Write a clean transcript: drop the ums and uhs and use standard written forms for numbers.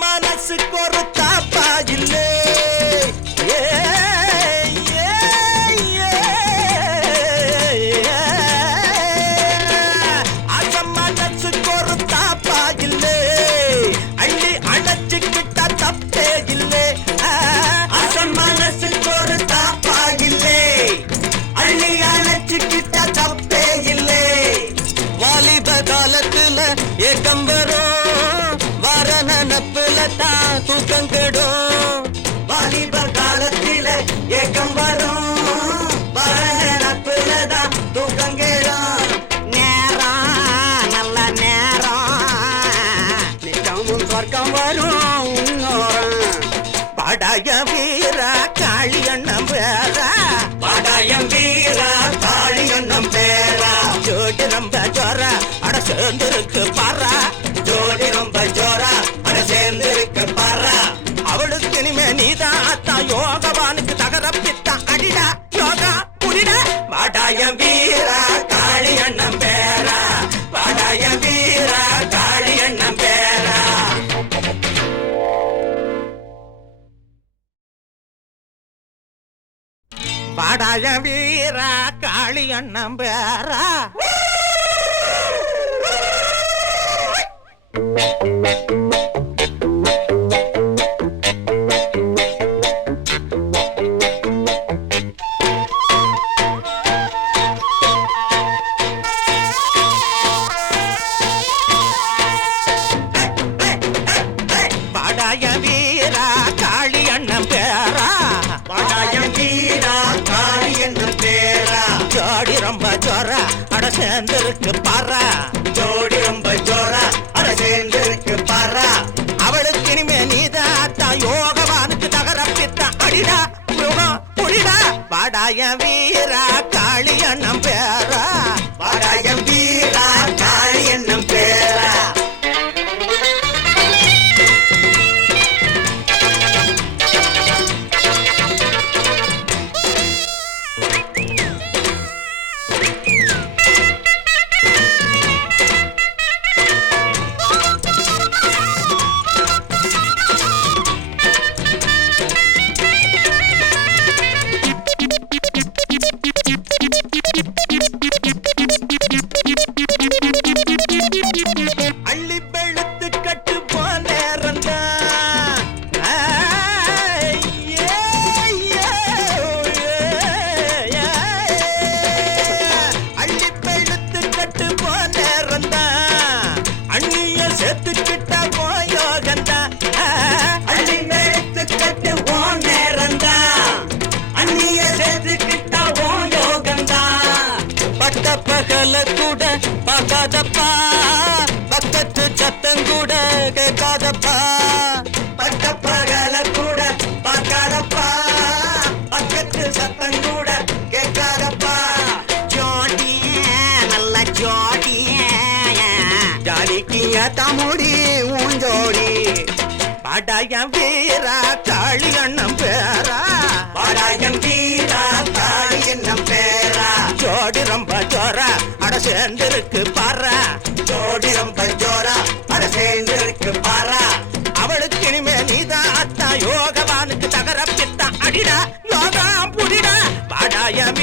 மனசுக்கு ஒரு தாப்பா இல்லே மனசுக்கு ஒரு தாப்பா இல்லே அள்ளி அணைச்சுக்கிட்ட தப்பே இல்லே மனசுக்கு ஒரு தாப்பா இல்லே அள்ளி அணைச்சுக்கிட்ட தப்பே இல்லே வாலிப காலத்துல ஏக்கம் வரும் வர நனப்புல தான் தூக்கம் கெடும் வாலிப காலத்துல ஏக்கம் வரும் வர நனப்புல தான் தூக்கம் கெடும் நேரம் நல்ல நேரம் நிச்சயமும் சொர்க்கம் வரும் படாய வீரா காளியண்ணம் பேரா படாயம் வீரா காளியண்ணம் பேரா ஜோடி ரொம்ப ஜோரா அட சேர்ந்திருக்கு பாரா ஜோடி ரொம்ப ஜோரா அட சேர்ந்திருக்கு பாரா அவளுக்கு இனிமே நீதான் அத்தா யோகவானுக்கு தகரப்பித்தா அடிடா யோகா புரிடா படாயம் வீரா காளியண்ணம் பேரா படாயம் வீரா காளியண்ணம் பேரா படாய வீரா காளியண்ணம் பேரா படாய வீரா காளியண்ணம் பேரா படாய வீரா காளியண்ணம் பேரா ஜோடி ரொம்ப ஜோரா அட சேர்ந்திருக்கு பாரா ஜோடி ரொம்ப ஜோரா அட சேர்ந்திருக்கு பாரா அவளுக்கு இனிமே நீதாத்தா யோகவானுக்கு தகரப்பித்தா அடிடா யோகம் புரிடா படாய வீரா காளியண்ணம் பேரா படாய வீரா காளியண்ணம் பேரா அள்ளி வெளுத்து கட்டு போனேரந்தா அள்ளி வெளுத்து கட்டு போனேரந்தா அண்ணிய சேர்த்துக்கிட்ட போயோகந்தா அள்ளி வெளுத்து கட்டு போனேரந்தா அண்ணிய சேர்த்துக்கிட்ட போயோகந்தா பட்ட பகல கூட பார்க்காதப்பா பக்கத்து சத்தம் கூட கேட்காதப்பா பட்ட பகல கூட பார்க்காதப்பா பக்கத்து சத்தம் கூட கேட்காதப்பா ஜோடிய நல்ல ஜோடிய ஜாலிக்கிய தமுடி ஊஞ்சோடி படாயம் வீரா காளியண்ணம் பேரா படாயம் வீரா காளியண்ணம் பேரா ஜோடி ரொம்ப ஜோரா அட சேர்ந்திருக்கு பாரா ஜோடி ரொம்ப ஜோரா அட சேர்ந்திருக்கு பாரா அவளுக்கு இனிமே நீதான் அத்தா யோகவானுக்கு தகரப்பித்தா அடிடா யோகா புரிடா படாயம்